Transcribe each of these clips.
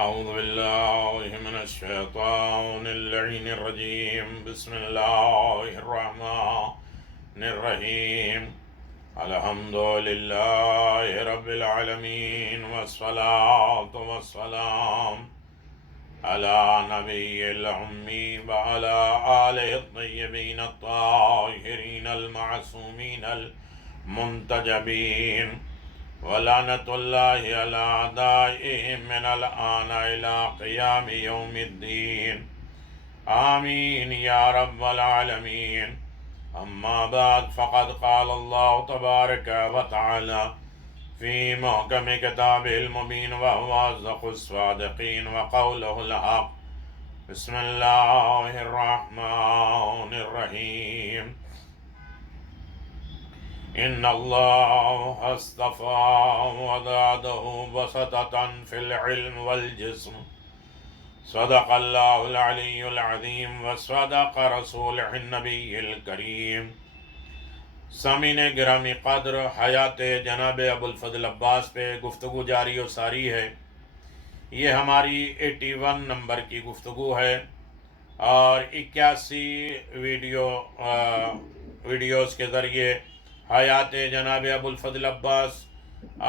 أعوذ بالله من الشيطان اللعين الرجيم. بسم الله الرحمن الرحيم. الحمد لله رب العالمين، والصلاة والسلام على نبي الأمي وعلى آله الطيبين الطاهرين المعصومين المنتجبين، ولعنة الله على أعدائهم من الآن إلى قيام يوم الدين. آمين يا رب العالمين. أما بعد، فقد قال الله تبارك وتعالى في محكم كتابه المبين وهو أصدق الصادقين وقوله الحق. بسم الله الرحمن الرحيم. إن الله اصطفى وزاده بسطة في العلم والجسم. صدق الله العلي العظيم وصدق رسوله النبي الكريم. سامعین گرامی قدر، حیات جناب ابوالفضل عباس پہ گفتگو جاری و ساری ہے۔ یہ ہماری 81 نمبر کی گفتگو ہے اور 81 ویڈیوز کے ذریعے حیات جناب ابوالفضل عباس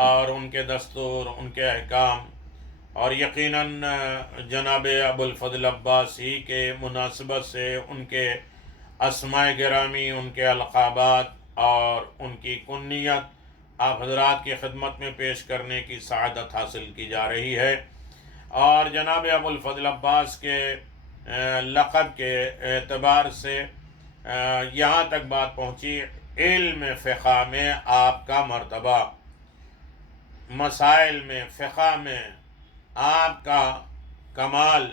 اور ان کے دستور، ان کے احکام اور یقیناً جناب ابوالفضل عباس ہی کے مناسبت سے ان کے اسماء گرامی، ان کے القابات اور ان کی کنیت آپ حضرات کی خدمت میں پیش کرنے کی سعادت حاصل کی جا رہی ہے۔ اور جناب ابوالفضل عباس کے لقب کے اعتبار سے یہاں تک بات پہنچی، علم فقہ میں آپ کا مرتبہ، مسائل میں، فقہ میں آپ کا کمال۔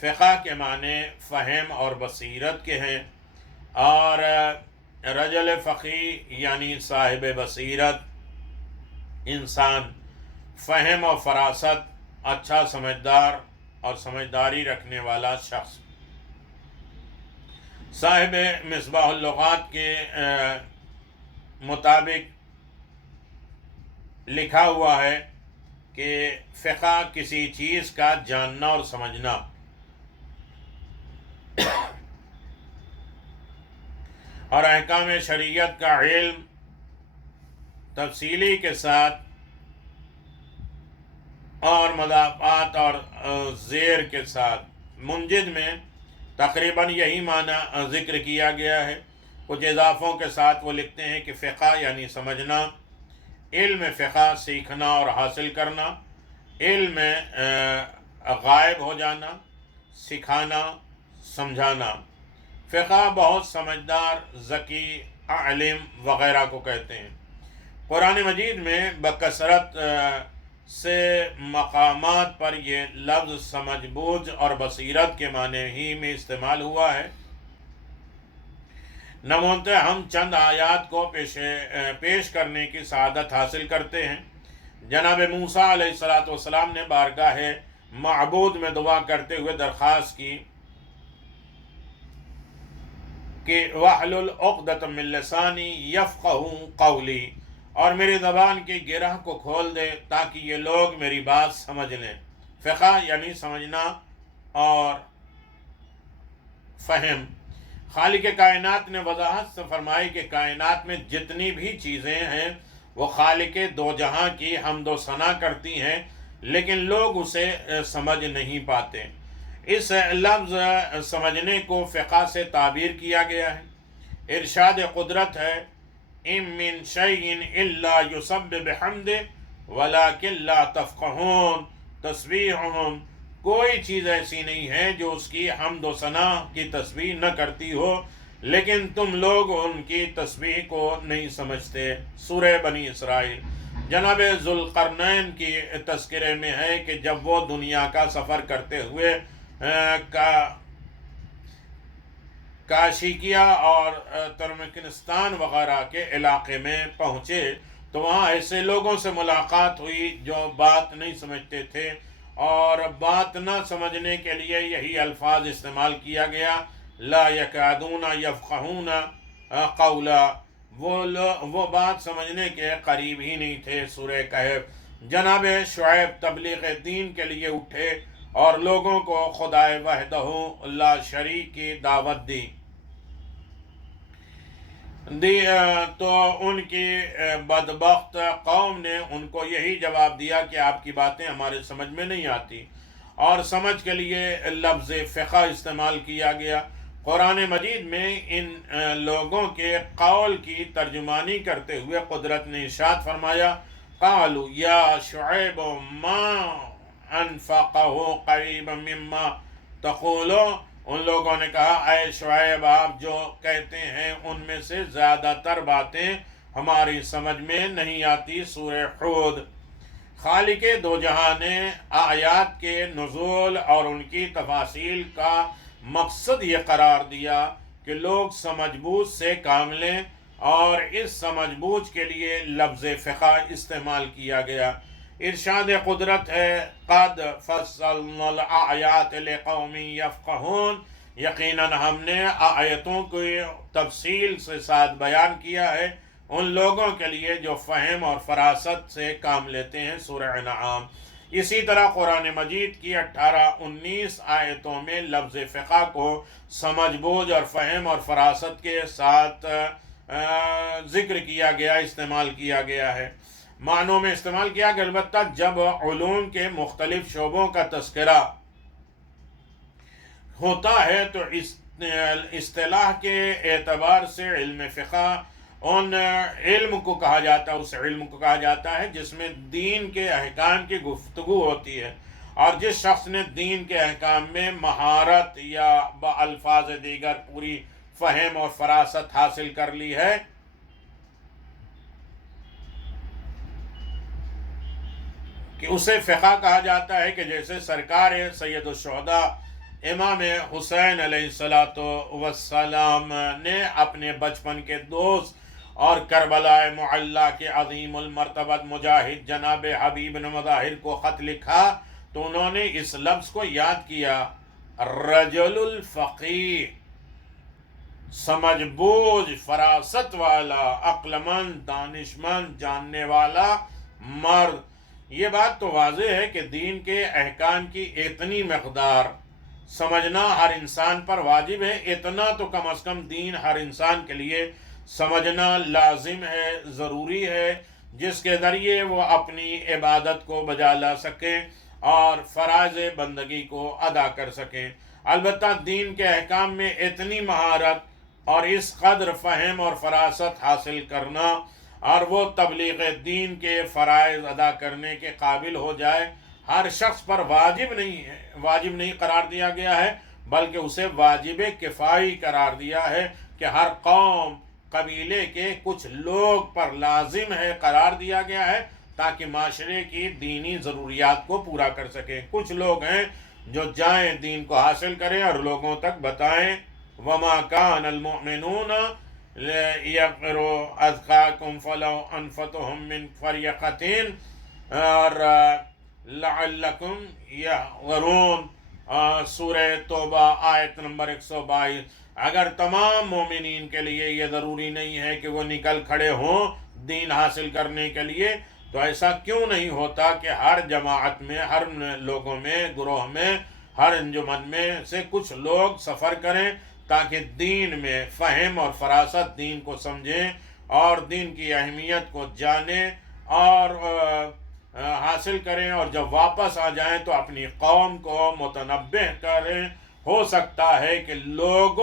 فقہ کے معنی فہم اور بصیرت کے ہیں، اور رجل فقی یعنی صاحب بصیرت، انسان فہم و فراست، اچھا سمجھدار اور سمجھداری رکھنے والا شخص۔ صاحب مصباح اللغات کے مطابق لکھا ہوا ہے کہ فقہ کسی چیز کا جاننا اور سمجھنا، اور احکام شریعت کا علم تفصیلی کے ساتھ اور مضافات اور زیر کے ساتھ۔ منجد میں تقریباً یہی معنی ذکر کیا گیا ہے، کچھ اضافوں کے ساتھ وہ لکھتے ہیں کہ فقہ یعنی سمجھنا، علم فقہ سیکھنا اور حاصل کرنا، علم غائب ہو جانا، سکھانا، سمجھانا۔ فقہ بہت سمجھدار، ذکی، عالم وغیرہ کو کہتے ہیں۔ قرآن مجید میں بکثرت سے مقامات پر یہ لفظ سمجھ بوجھ اور بصیرت کے معنی ہی میں استعمال ہوا ہے۔ نمونتے ہم چند آیات کو پیش کرنے کی سعادت حاصل کرتے ہیں۔ جناب موسیٰ علیہ السلام نے بارگاہ معبود میں دعا کرتے ہوئے درخواست کی کہ وَاحْلُلْ عُقْدَةً مِّن لِّسَانِي يَفْقَهُوا قَوْلِي، اور میری زبان کی گرہ کو کھول دے تاکہ یہ لوگ میری بات سمجھ لیں۔ فقہ یعنی سمجھنا اور فہم۔ خالق کائنات نے وضاحت سے فرمائی کہ کائنات میں جتنی بھی چیزیں ہیں وہ خالق دو جہاں کی حمد و ثنا کرتی ہیں، لیکن لوگ اسے سمجھ نہیں پاتے۔ اس لفظ سمجھنے کو فقہ سے تعبیر کیا گیا ہے۔ ارشاد قدرت ہے اِن مِّن شَيْءٍ إِلَّا يُسَبِّحُ بِحَمْدِهِ وَلَٰكِن لَّا تَفْقَهُونَ تَسْبِيحَهُمْ، کوئی چیز ایسی نہیں ہے جو اس کی حمد و ثنا کی تسبیح نہ کرتی ہو، لیکن تم لوگ ان کی تسبیح کو نہیں سمجھتے۔ سورہ بنی اسرائیل۔ جناب ذوالقرنین کی تذکرے میں ہے کہ جب وہ دنیا کا سفر کرتے ہوئے کاشیکیا اور ترکمانستان وغیرہ کے علاقے میں پہنچے تو وہاں ایسے لوگوں سے ملاقات ہوئی جو بات نہیں سمجھتے تھے، اور بات نہ سمجھنے کے لیے یہی الفاظ استعمال کیا گیا، لا یکادون یفقہون قولا، وہ بات سمجھنے کے قریب ہی نہیں تھے۔ سورہ کہف جناب شعیب تبلیغ دین کے لیے اٹھے اور لوگوں کو خدائے وحدہ لا شریک کی دعوت دی تو ان کی بدبخت قوم نے ان کو یہی جواب دیا کہ آپ کی باتیں ہمارے سمجھ میں نہیں آتی، اور سمجھ کے لیے لفظ فقہ استعمال کیا گیا۔ قرآن مجید میں ان لوگوں کے قول کی ترجمانی کرتے ہوئے قدرت نے ارشاد فرمایا قالوا یا شعیب ما انفقہ قریبا مما تقولو، ان لوگوں نے کہا اے شعیب آپ جو کہتے ہیں ان میں سے زیادہ تر باتیں ہماری سمجھ میں نہیں آتی۔ سورہ حود۔ خالق دو جہاں نے آیات کے نزول اور ان کی تفاصیل کا مقصد یہ قرار دیا کہ لوگ سمجھ بوجھ سے کام لیں، اور اس سمجھ بوجھ کے لیے لفظ فقہ استعمال کیا گیا۔ ارشاد قدرت ہے قد فصلنا الآیات لقوم یفقہون، یقیناً ہم نے آیتوں کو تفصیل سے ساتھ بیان کیا ہے ان لوگوں کے لیے جو فہم اور فراست سے کام لیتے ہیں۔ سورہ انعام۔ اسی طرح قرآن مجید کی 18-19 آیتوں میں لفظ فقہ کو سمجھ بوجھ اور فہم اور فراست کے ساتھ ذکر کیا گیا، استعمال کیا گیا ہے۔ معنوں میں استعمال کیا گیا، البتہ جب علوم کے مختلف شعبوں کا تذکرہ ہوتا ہے تو اصطلاح کے اعتبار سے علم فقہ ان علم کو کہا جاتا ہے، اس علم کو کہا جاتا ہے جس میں دین کے احکام کی گفتگو ہوتی ہے، اور جس شخص نے دین کے احکام میں مہارت یا بالفاظ دیگر پوری فہم اور فراست حاصل کر لی ہے، کہ اسے فقہ کہا جاتا ہے۔ کہ جیسے سرکار سید الشہداء امام حسین علیہ السلام نے اپنے بچپن کے دوست اور کربلا معلی کے عظیم المرتبت مجاہد جناب حبیب بن مظاہر کو خط لکھا تو انہوں نے اس لفظ کو یاد کیا، رجل الفقیہ، سمجھ بوجھ فراست والا، عقل مند، دانشمند، جاننے والا مرد۔ یہ بات تو واضح ہے کہ دین کے احکام کی اتنی مقدار سمجھنا ہر انسان پر واجب ہے، اتنا تو کم از کم دین ہر انسان کے لیے سمجھنا لازم ہے، ضروری ہے، جس کے ذریعے وہ اپنی عبادت کو بجا لا سکیں اور فرائض بندگی کو ادا کر سکیں۔ البتہ دین کے احکام میں اتنی مہارت اور اس قدر فہم اور فراست حاصل کرنا اور وہ تبلیغ دین کے فرائض ادا کرنے کے قابل ہو جائے، ہر شخص پر واجب نہیں قرار دیا گیا ہے، بلکہ اسے واجب کفائی قرار دیا ہے کہ ہر قوم قبیلے کے کچھ لوگ پر لازم ہے قرار دیا گیا ہے تاکہ معاشرے کی دینی ضروریات کو پورا کر سکیں۔ کچھ لوگ ہیں جو جائیں دین کو حاصل کریں اور لوگوں تک بتائیں۔ وَمَا كَانَ الْمُؤْمِنُونَ لِيَغْفِرُوا أَذْقَاكُمْ فَلَوْ أَنْفَقْتُم مِّن قَرْيَةٍ اور لعلکم یغفرون، سورہ توبہ آیت نمبر 122۔ اگر تمام مومنین کے لیے یہ ضروری نہیں ہے کہ وہ نکل کھڑے ہوں دین حاصل کرنے کے لیے، تو ایسا کیوں نہیں ہوتا کہ ہر جماعت میں، ہر لوگوں میں، گروہ میں، ہر انجمن میں سے کچھ لوگ سفر کریں تاکہ دین میں فہم اور فراست دین کو سمجھیں اور دین کی اہمیت کو جانیں اور حاصل کریں، اور جب واپس آ جائیں تو اپنی قوم کو متنبہ کریں۔ ہو سکتا ہے کہ لوگ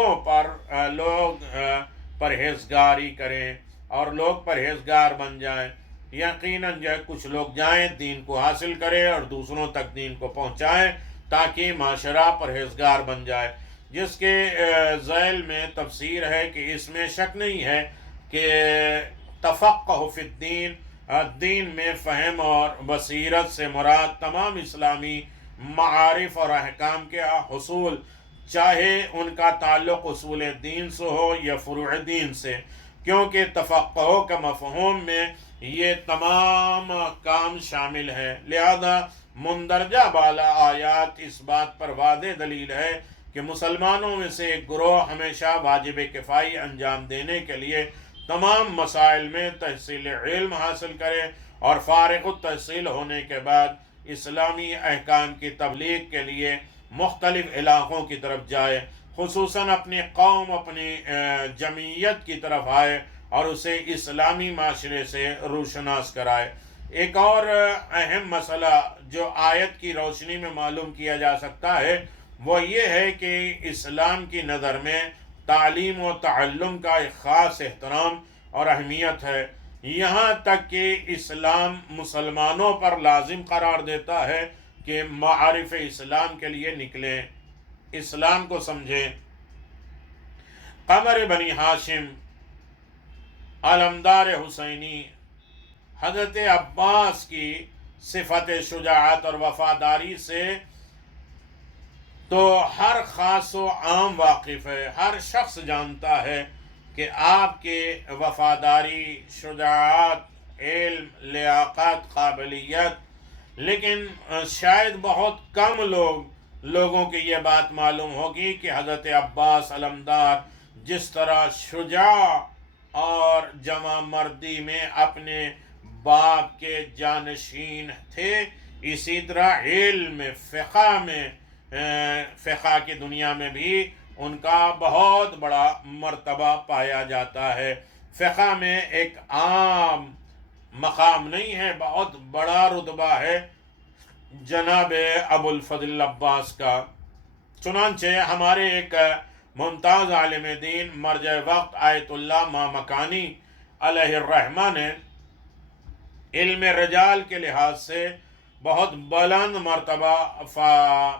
پرہیزگاری کریں اور لوگ پرہیزگار بن جائیں۔ یقیناً جو ہے کچھ لوگ جائیں دین کو حاصل کریں اور دوسروں تک دین کو پہنچائیں تاکہ معاشرہ پرہیزگار بن جائے، جس کے ذیل میں تفسیر ہے کہ اس میں شک نہیں ہے کہ تفقہ فی الدین، دین میں فہم اور بصیرت سے مراد تمام اسلامی معارف اور احکام کے حصول، چاہے ان کا تعلق اصول دین سے ہو یا فروع دین سے، کیونکہ تفقہ کا مفہوم میں یہ تمام کام شامل ہے۔ لہذا مندرجہ بالا آیات اس بات پر واضح دلیل ہے کہ مسلمانوں میں سے ایک گروہ ہمیشہ واجب کفائی انجام دینے کے لیے تمام مسائل میں تحصیل علم حاصل کرے اور فارغ التحصیل ہونے کے بعد اسلامی احکام کی تبلیغ کے لیے مختلف علاقوں کی طرف جائے، خصوصاً اپنی قوم، اپنی جمعیت کی طرف آئے اور اسے اسلامی معاشرے سے روشناس کرائے۔ ایک اور اہم مسئلہ جو آیت کی روشنی میں معلوم کیا جا سکتا ہے وہ یہ ہے کہ اسلام کی نظر میں تعلیم و تعلم کا ایک خاص احترام اور اہمیت ہے، یہاں تک کہ اسلام مسلمانوں پر لازم قرار دیتا ہے کہ معارف اسلام کے لیے نکلیں، اسلام کو سمجھیں۔ قمر بنی ہاشم علمدار حسینی حضرت عباس کی صفت شجاعت اور وفاداری سے تو ہر خاص و عام واقف ہے، ہر شخص جانتا ہے کہ آپ کے وفاداری، شجاعت، علم، لیاقت، قابلیت، لیکن شاید بہت کم لوگوں کی یہ بات معلوم ہوگی کہ حضرت عباس علمدار جس طرح شجاع اور جوان مردی میں اپنے باپ کے جانشین تھے، اسی طرح علم فقہ کی دنیا میں بھی ان کا بہت بڑا مرتبہ پایا جاتا ہے۔ فقہ میں ایک عام مقام نہیں ہے، بہت بڑا رتبہ ہے جناب ابو الفضل عباس کا۔ چنانچہ ہمارے ایک ممتاز عالم دین مرجع وقت آیت اللہ مامکانی علیہ الرحمہ نے علم رجال کے لحاظ سے بہت بلند مرتبہ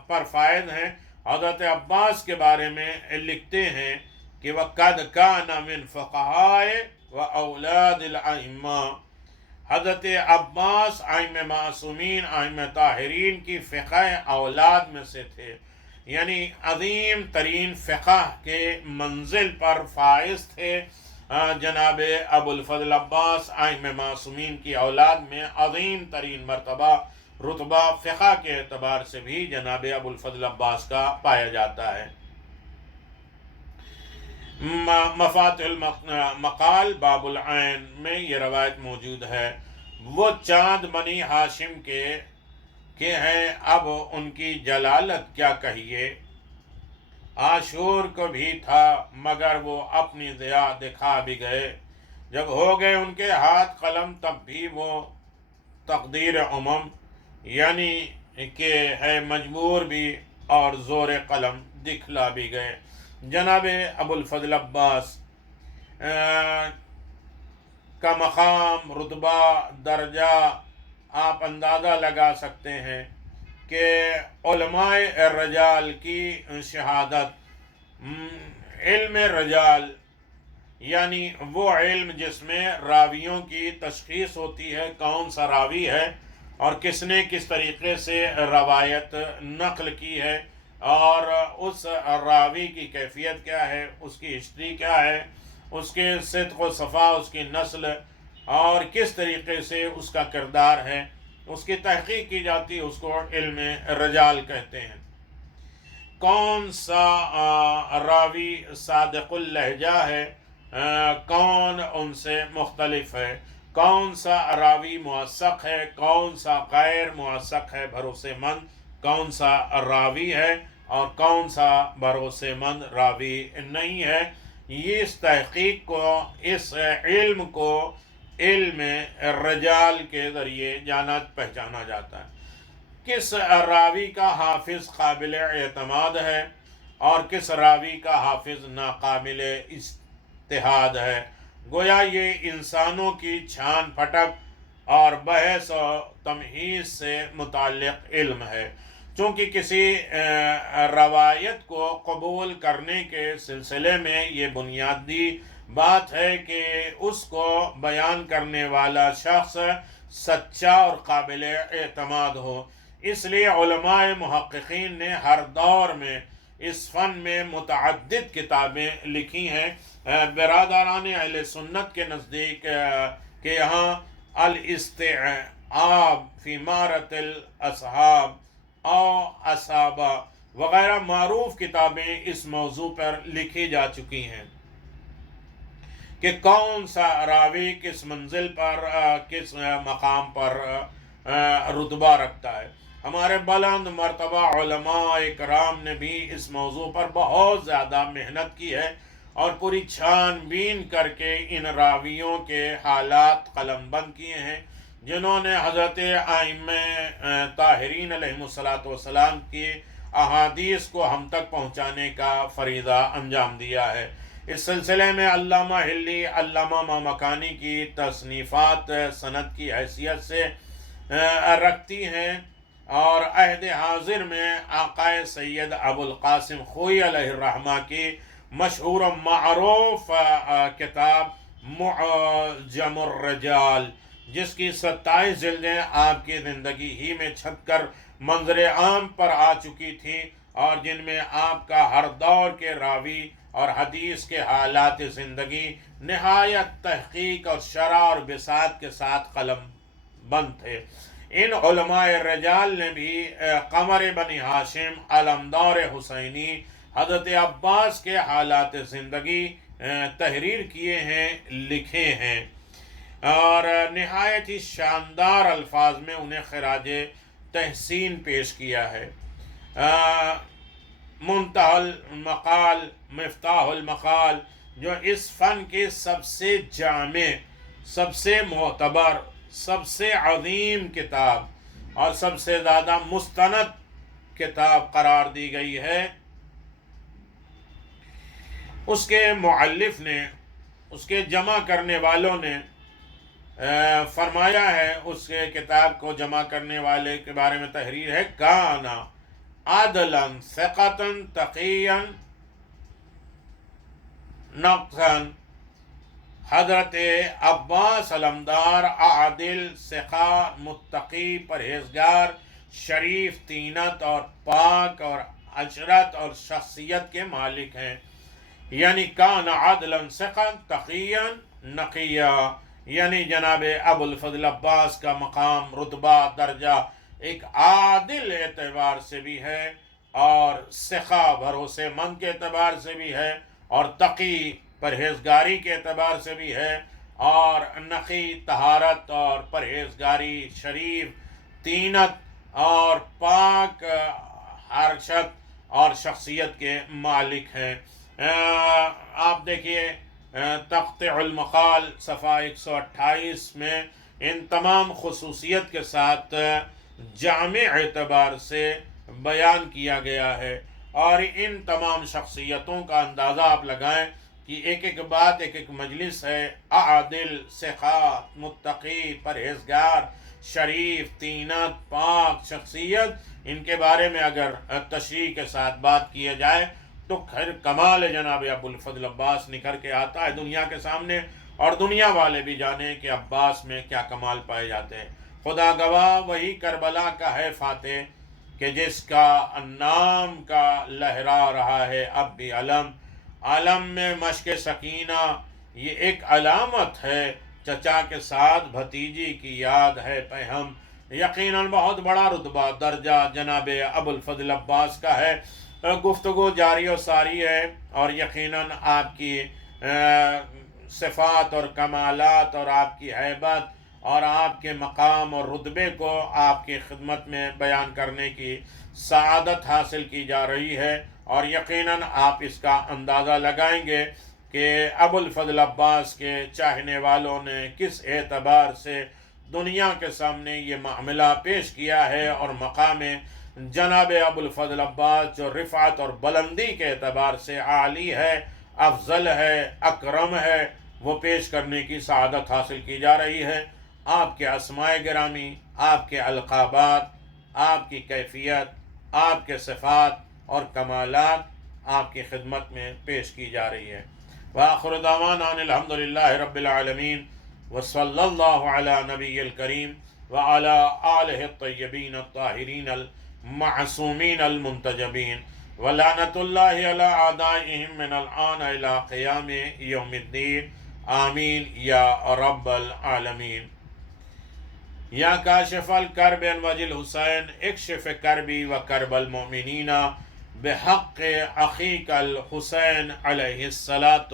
پر فائز ہیں۔ حضرت عباس کے بارے میں لکھتے ہیں کہ وَقَدْ كَانَ مِنْ فُقَهَاءِ وَأَوْلَادِ الْأَئِمَّةِ، حضرت عباس ائمہ معصومین، ائمہ طاہرین کی فقہ اولاد میں سے تھے، یعنی عظیم ترین فقہ کے منزل پر فائز تھے۔ جناب ابو الفضل عباس ائمہ معصومین کی اولاد میں عظیم ترین مرتبہ، رتبہ فقہ کے اعتبار سے بھی جناب ابو الفضل عباس کا پایا جاتا ہے۔ مفاتح المقال باب العین میں یہ روایت موجود ہے، وہ چاند بنی ہاشم کے ہیں، اب ان کی جلالت کیا کہیے، عاشور کو بھی تھا مگر وہ اپنی ضیاء دکھا بھی گئے، جب ہو گئے ان کے ہاتھ قلم تب بھی وہ تقدیر امم، یعنی کہ ہے مجبور بھی اور زور قلم دکھلا بھی گئے۔ جناب ابو الفضل عباس کا مقام، رتبہ، درجہ آپ اندازہ لگا سکتے ہیں کہ علماء رجال کی شہادت، علم رجال یعنی وہ علم جس میں راویوں کی تشخیص ہوتی ہے، کون سا راوی ہے اور کس نے کس طریقے سے روایت نقل کی ہے، اور اس راوی کی کیفیت کیا ہے، اس کی ہسٹری کیا ہے، اس کے صدق و صفا، اس کی نسل اور کس طریقے سے اس کا کردار ہے، اس کی تحقیق کی جاتی ہے، اس کو علم رجال کہتے ہیں۔ کون سا راوی صادق اللہجہ ہے، کون ان سے مختلف ہے، کون سا راوی موثق ہے، کون سا غیر موثق ہے، بھروسے مند کون سا راوی ہے اور کون سا بھروسے مند راوی نہیں ہے، یہ اس تحقیق کو، اس علم کو علم رجال کے ذریعے جانا پہچانا جاتا ہے۔ کس راوی کا حافظ قابل اعتماد ہے اور کس راوی کا حافظ ناقابل اجتہاد ہے، گویا یہ انسانوں کی چھان پھٹک اور بحث و تمہیز سے متعلق علم ہے۔ چونکہ کسی روایت کو قبول کرنے کے سلسلے میں یہ بنیادی بات ہے کہ اس کو بیان کرنے والا شخص سچا اور قابل اعتماد ہو، اس لیے علماء محققین نے ہر دور میں اس فن میں متعدد کتابیں لکھی ہیں۔ برادران اہل سنت کے نزدیک کہ یہاں الاستیعاب فی معرۃ الاصحاب او اصحابہ وغیرہ معروف کتابیں اس موضوع پر لکھی جا چکی ہیں۔ کہ کون سا راوی کس منزل پر کس مقام پر رتبہ رکھتا ہے۔ ہمارے بلند مرتبہ علماء کرام نے بھی اس موضوع پر بہت زیادہ محنت کی ہے اور پوری چھان بین کر کے ان راویوں کے حالات قلم بند کیے ہیں، جنہوں نے حضرت ائمہ طاہرین علیہ السلام کی احادیث کو ہم تک پہنچانے کا فریضہ انجام دیا ہے۔ اس سلسلے میں علامہ حلی، علامہ مامکانی کی تصنیفات سند کی حیثیت سے رکھتی ہیں، اور عہد حاضر میں آقا سید ابو القاسم خوئی علیہ الرحمہ کی مشہور و معروف کتاب معجم الرجال، جس کی 27 جلدیں آپ کی زندگی ہی میں چھپ کر منظر عام پر آ چکی تھیں، اور جن میں آپ کا ہر دور کے راوی اور حدیث کے حالات زندگی نہایت تحقیق اور شرح اور بساط کے ساتھ قلم بند تھے۔ ان علماء رجال نے بھی قمر بنی ہاشم، علمدار حسینی، حضرت عباس کے حالات زندگی تحریر کیے ہیں، لکھے ہیں، اور نہایت ہی شاندار الفاظ میں انہیں خراج تحسین پیش کیا ہے۔ منتہی المقال، مفتاح المقال، جو اس فن کی سب سے جامع، سب سے معتبر، سب سے عظیم کتاب اور سب سے زیادہ مستند کتاب قرار دی گئی ہے، اس کے مؤلف نے، اس کے جمع کرنے والوں نے فرمایا ہے، اس کے کتاب کو جمع کرنے والے کے بارے میں تحریر ہے: کانا عادلا ثقتا تقیا نقصا، حضرت عباس علمدار عادل، ثقہ، متقی، پرہیزگار، شریف، طینت اور پاک اور عشرت اور شخصیت کے مالک ہیں۔ یعنی کان عادلا ثقا تقیا نقیا، یعنی جناب ابو الفضل عباس کا مقام، رتبہ، درجہ ایک عادل اعتبار سے بھی ہے، اور ثقہ بھروسے مند کے اعتبار سے بھی ہے، اور تقی پرہیزگاری کے اعتبار سے بھی ہے، اور نقی طہارت اور پرہیزگاری، شریف، طینت اور پاک حرشت اور شخصیت کے مالک ہیں۔ آپ دیکھیے تقطع المقال صفحہ 128 میں ان تمام خصوصیت کے ساتھ جامع اعتبار سے بیان کیا گیا ہے، اور ان تمام شخصیتوں کا اندازہ آپ لگائیں کہ ایک ایک بات، ایک ایک مجلس ہے، عادل، ثقہ، متقی، پرہیزگار، شریف، طینت، پاک شخصیت، ان کے بارے میں اگر تشریح کے ساتھ بات کیا جائے تو خیر کمال جناب ابو الفضل عباس نکھر کے آتا ہے دنیا کے سامنے، اور دنیا والے بھی جانیں کہ عباس میں کیا کمال پائے جاتے ہیں۔ خدا گواہ وہی کربلا کا ہے فاتح کہ جس کا نام کا لہرا رہا ہے اب بھی علم، عالم میں مشق سکینہ، یہ ایک علامت ہے، چچا کے ساتھ بھتیجی کی یاد ہے پہم۔ یقیناً بہت بڑا رتبہ، درجہ جناب ابو الفضل عباس کا ہے۔ گفتگو جاری و ساری ہے، اور یقیناً آپ کی صفات اور کمالات اور آپ کی ہیبت اور آپ کے مقام اور رتبے کو آپ کی خدمت میں بیان کرنے کی سعادت حاصل کی جا رہی ہے، اور یقیناً آپ اس کا اندازہ لگائیں گے کہ ابو الفضل عباس کے چاہنے والوں نے کس اعتبار سے دنیا کے سامنے یہ معاملہ پیش کیا ہے، اور مقام جناب ابو الفضل عباس جو رفعت اور بلندی کے اعتبار سے عالی ہے، افضل ہے، اکرم ہے، وہ پیش کرنے کی سعادت حاصل کی جا رہی ہے۔ آپ کے اسماء گرامی، آپ کے القابات، آپ کی کیفیت، آپ کے صفات اور کمالات آپ کی خدمت میں پیش کی جا رہی ہے۔ وآخر دعوانا الحمد للہ رب العالمین، وصلی اللہ علی نبی الکریم وعلی آلہ الطیبین الطاہرین المعصومین المنتجبین، ولعنت اللہ علی اعدائہم من الآن الی قیام یوم الدین، آمین یا رب العالمین۔ یا کاشف الکرب عن وجہ الحسین، اکشف کربی و کرب المؤمنین بحق اخیک الحسین علیہ الصلاۃ